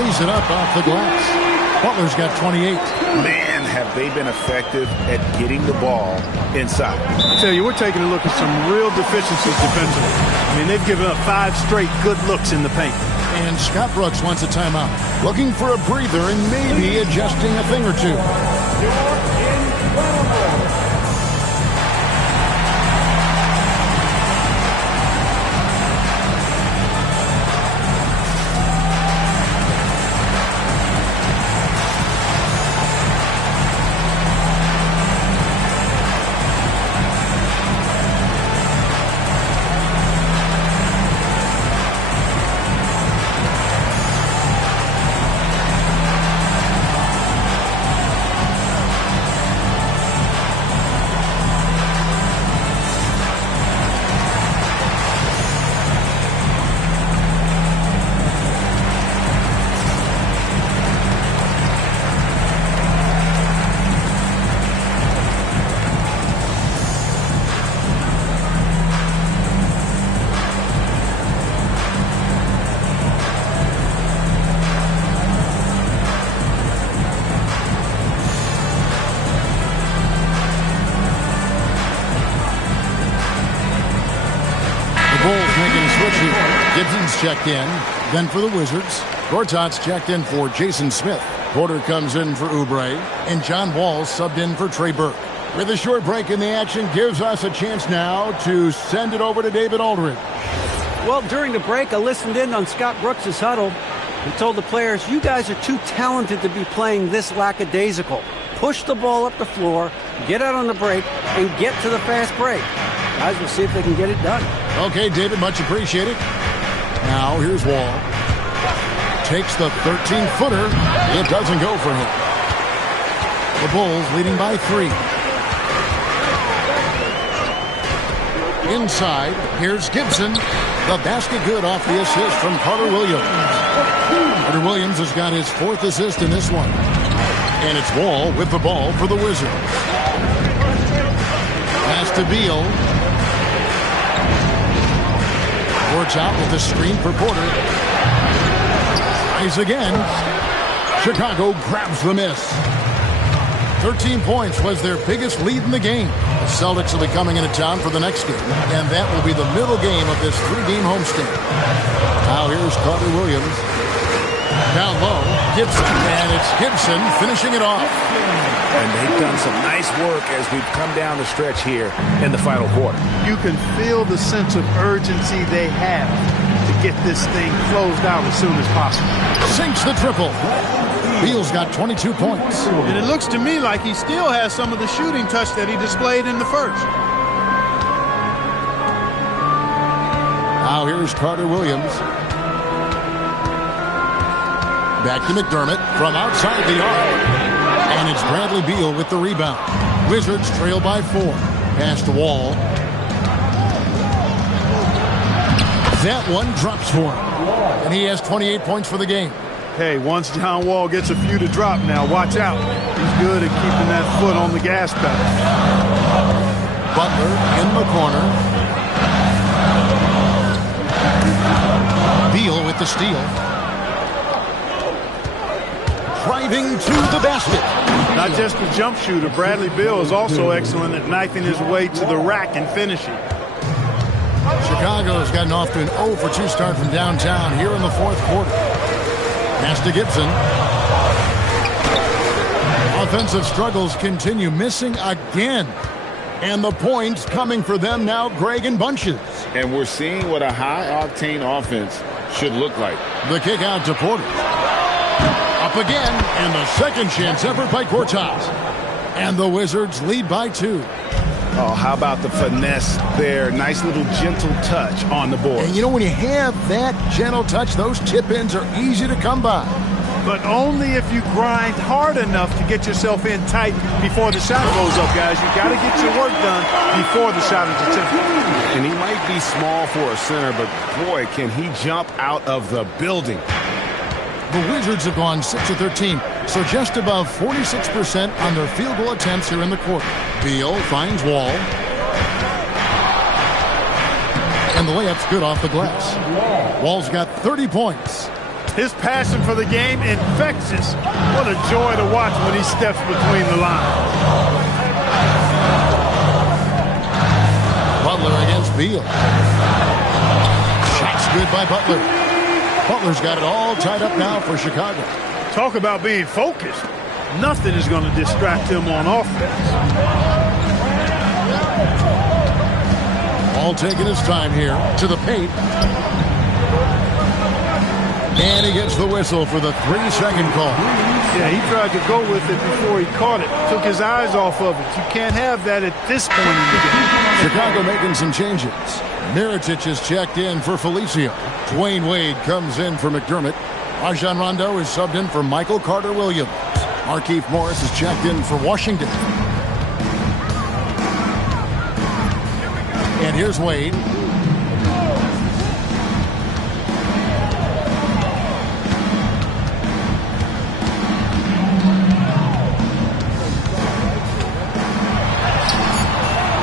Lays it up off the glass. Butler's got 28. Man, have they been effective at getting the ball inside. I tell you, we're taking a look at some real deficiencies defensively. I mean, they've given up 5 straight good looks in the paint. And Scott Brooks wants a timeout. Looking for a breather and maybe adjusting a thing or two. Gibson's checked in. Then for the Wizards, Gortat's checked in for Jason Smith. Porter comes in for Oubre. And John Wall subbed in for Trey Burke. With a short break in the action, gives us a chance now to send it over to David Aldridge. Well, during the break, I listened in on Scott Brooks' huddle. He told the players, you guys are too talented to be playing this lackadaisical. Push the ball up the floor, get out on the break, and get to the fast break. Guys will see if they can get it done. Okay, David, much appreciated. Now here's Wall. Takes the 13-footer. It doesn't go for him. The Bulls leading by 3. Inside, here's Gibson. The basket good off the assist from Carter Williams. Carter Williams has got his 4th assist in this one. And it's Wall with the ball for the Wizards. Pass to Beal. Works out with the screen for Porter. Tries again. Chicago grabs the miss. 13 points was their biggest lead in the game. The Celtics will be coming into town for the next game, and that will be the middle game of this 3-game homestand. Now here's Carter Williams. Down low, Gibson, and it's Gibson finishing it off. And they've done some nice work as we've come down the stretch here in the final quarter. You can feel the sense of urgency they have to get this thing closed out as soon as possible. Sinks the triple. Beal's got 22 points. And it looks to me like he still has some of the shooting touch that he displayed in the first. Now here's Carter Williams. Back to McDermott from outside the arc. And it's Bradley Beal with the rebound. Wizards trail by 4. Pass to Wall. That one drops for him. And he has 28 points for the game. Hey, once John Wall gets a few to drop now, watch out. He's good at keeping that foot on the gas pedal. Butler in the corner. Beal with the steal. Driving to the basket. Not just a jump shooter, Bradley Beal is also excellent at knifing his way to the rack and finishing. Chicago's gotten off to an 0-for-2 start from downtown here in the 4th quarter. Pass to Gibson. Offensive struggles continue, missing again. And the points coming for them now, Greg, in bunches. And we're seeing what a high-octane offense should look like. The kick out to Porter. Up again, and the second chance effort by Cortaz. And the Wizards lead by 2. Oh, how about the finesse there? Nice little gentle touch on the board. And you know, when you have that gentle touch, those tip-ins are easy to come by. But only if you grind hard enough to get yourself in tight before the shot goes up, guys. You got to get your work done before the shot is attempted. And he might be small for a center, but boy, can he jump out of the building. The Wizards have gone 6 of 13, so just above 46% on their field goal attempts here in the quarter. Beal finds Wall. And the layup's good off the glass. Wall's got 30 points. His passion for the game infectious. What a joy to watch when he steps between the lines. Butler against Beal. Shots good by Butler. Butler's got it all tied up now for Chicago. Talk about being focused. Nothing is going to distract him on offense. All taking his time here to the paint. And he gets the whistle for the 3-second call. Yeah, he tried to go with it before he caught it. Took his eyes off of it. You can't have that at this point in the game. Chicago making some changes. Mirotic is checked in for Felicio. Dwayne Wade comes in for McDermott. Rajon Rondo is subbed in for Michael Carter-Williams. Markieff Morris is checked in for Washington. And here's Wade.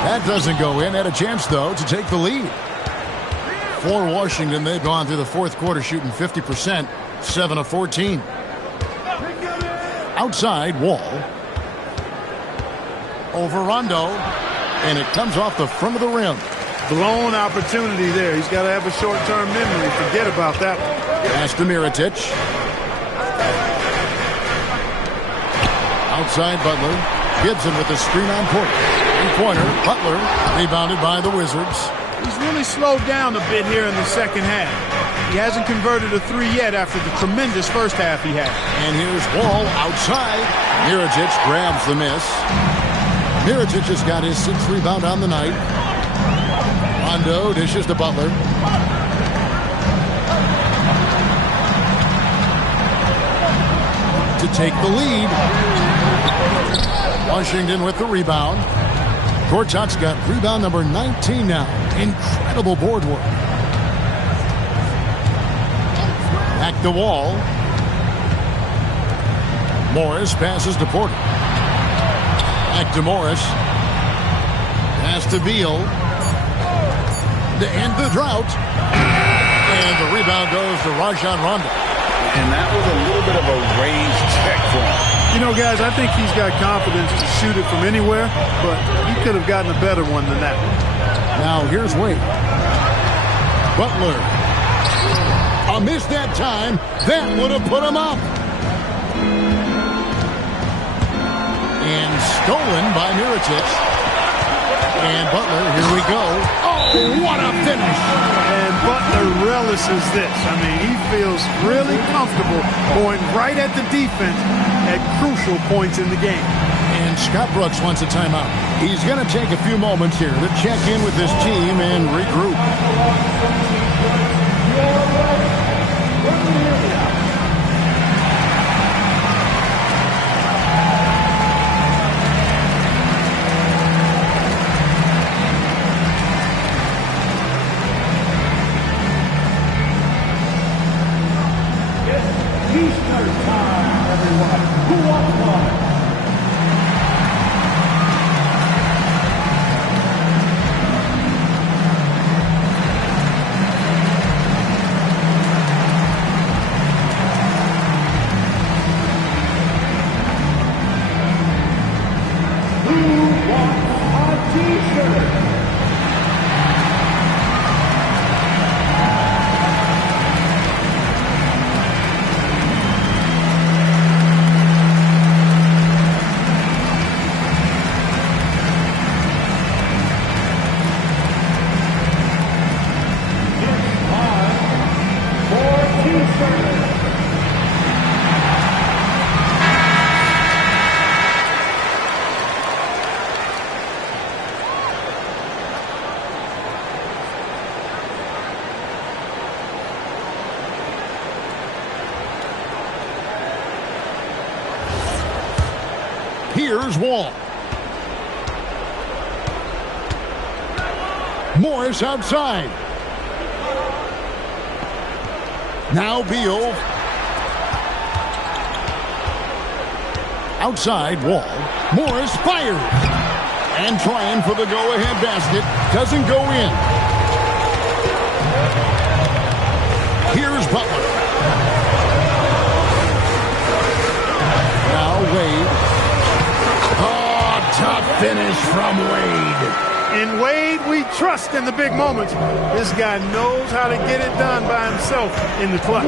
That doesn't go in. Had a chance, though, to take the lead. For Washington, they've gone through the 4th quarter shooting 50%, 7 of 14. Outside, Wall. Over Rondo, and it comes off the front of the rim. Blown opportunity there. He's got to have a short-term memory. Forget about that one. Pass to Mirotic. Outside, Butler. Gibson with the screen on Porter. Three-pointer, Butler, rebounded by the Wizards. He's really slowed down a bit here in the second half. He hasn't converted a 3 yet after the tremendous first half he had. And here's Wall outside. Mirotic grabs the miss. Mirotic has got his 6th rebound on the night. Rondo dishes to Butler. to take the lead. Washington with the rebound. Gortat's got rebound number 19 now. Incredible board work. Back the wall. Morris passes to Porter. Back to Morris. Pass to Beal. To end the drought. And the rebound goes to Rajon Rondo. And that was a little bit of a range check for him. You know, guys, I think he's got confidence to shoot it from anywhere, but he could have gotten a better one than that. Now here's Wade. Butler. A miss that time. That would have put him up. And stolen by Mirotic. And Butler, here we go. Oh, what a finish. And Butler relishes this. I mean, he feels really comfortable going right at the defense at crucial points in the game. And Scott Brooks wants a timeout. He's going to take a few moments here to check in with his team and regroup. Eastern time, everyone. Who wants one? Here's Wall. Morris outside. Now Beal. Outside Wall. Morris fires. And trying for the go-ahead basket. Doesn't go in. Here's Butler. Now Wade. Oh, tough finish from Wade. In Wade, we trust in the big moments. This guy knows how to get it done by himself in the clutch.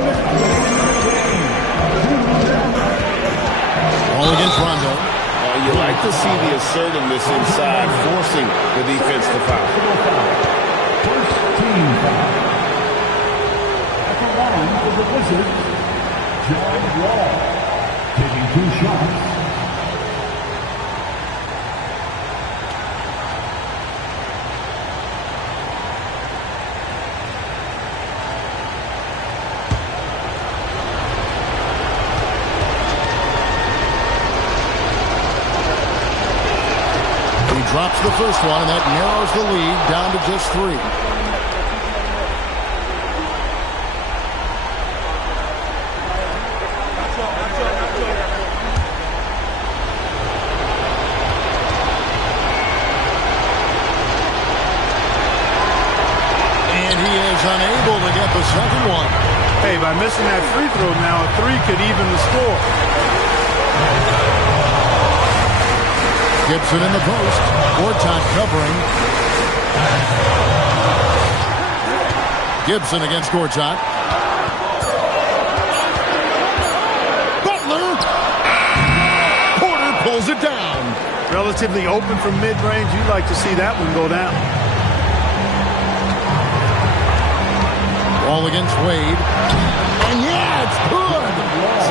All against Rondo. You like to see the assertiveness inside, forcing the defense to foul. First team foul. At the line for the Wizards, John Wall, taking 2 shots. Drops the first one, and that narrows the lead down to just 3. And he is unable to get the second one. Hey, by missing that free throw now, a 3 could even the score. Gibson in the post. Gortat covering. Gibson against Gortat. Butler. Porter pulls it down. Relatively open from mid-range. You'd like to see that one go down. Wall against Wade. And yeah, it's good.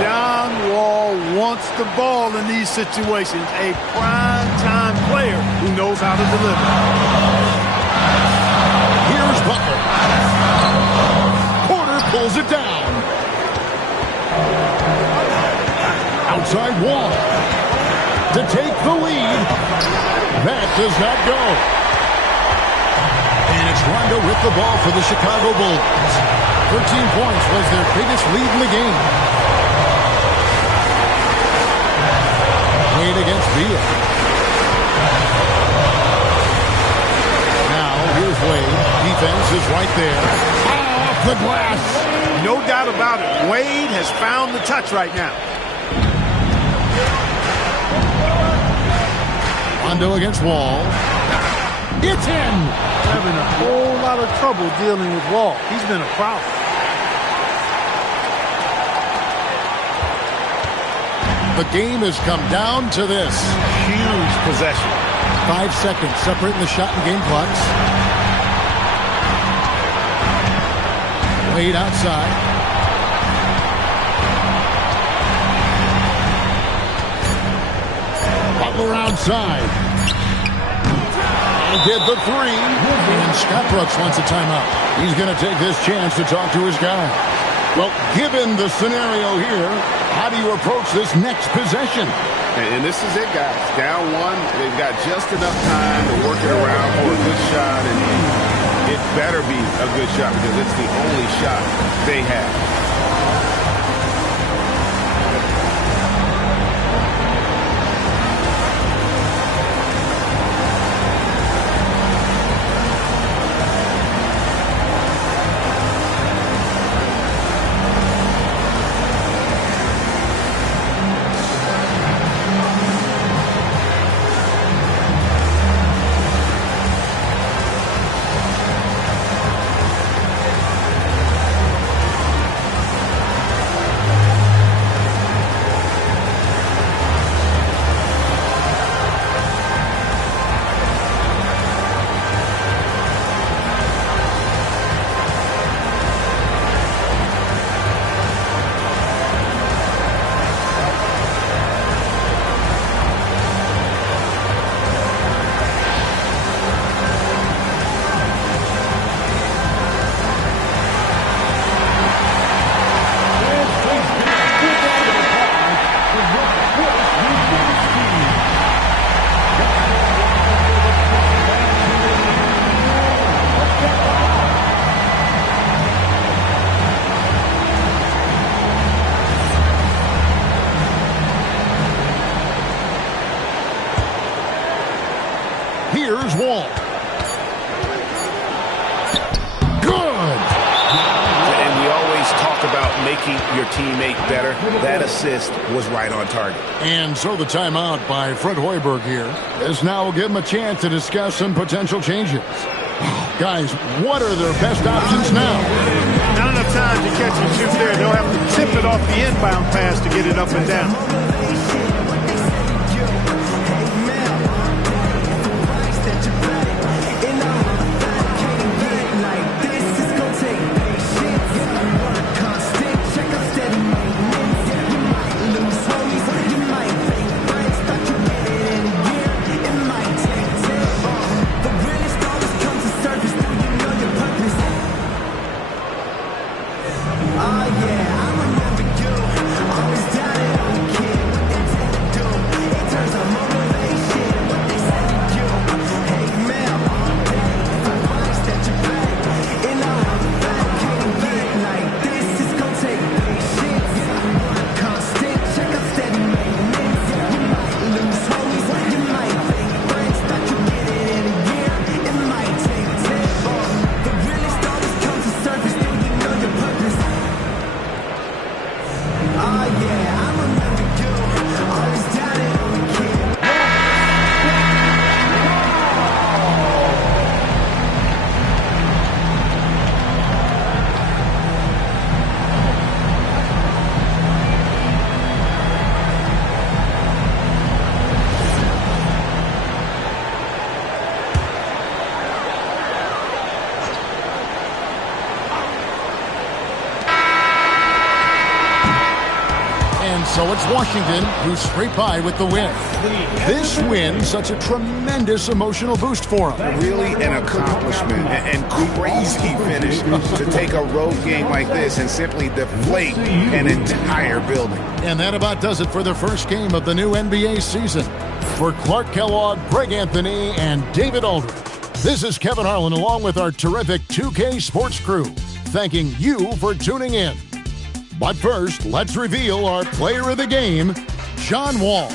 John Wall wants the ball in these situations. A prime-time player who knows how to deliver. Here's Butler. Porter pulls it down. Outside Wall to take the lead. That does not go. And it's Rondo with the ball for the Chicago Bulls. 13 points was their biggest lead in the game. Wade against Villa. Now, here's Wade. Defense is right there. Off the glass. No doubt about it. Wade has found the touch right now. Rondo against Wall. It's in. Having a whole lot of trouble dealing with Wall. He's been a problem. The game has come down to this. Huge possession. 5 seconds separating the shot and game clocks. Wade outside. Butler outside. And get the three. And Scott Brooks wants a timeout. He's going to take this chance to talk to his guy. Well, given the scenario here, how do you approach this next possession? And this is it, guys. Down one, they've got just enough time to work it around for a good shot, and it better be a good shot because it's the only shot they have. Here's Wall. Good. And we always talk about making your teammate better. That assist was right on target. And so the timeout by Fred Hoiberg here. This now will give him a chance to discuss some potential changes. Guys, what are their best options now? Not enough time to catch and shoot there. They'll have to tip it off the inbound pass to get it up and down. Oh yeah, I remember you. Always down on the kid. So it's Washington who scrape by with the win. This win, such a tremendous emotional boost for them. Really an accomplishment and crazy finish to take a road game like this and simply deflate an entire building. And that about does it for the first game of the new NBA season. For Clark Kellogg, Greg Anthony, and David Aldridge, this is Kevin Harlan along with our terrific 2K Sports crew, thanking you for tuning in. But first, let's reveal our player of the game, John Wall.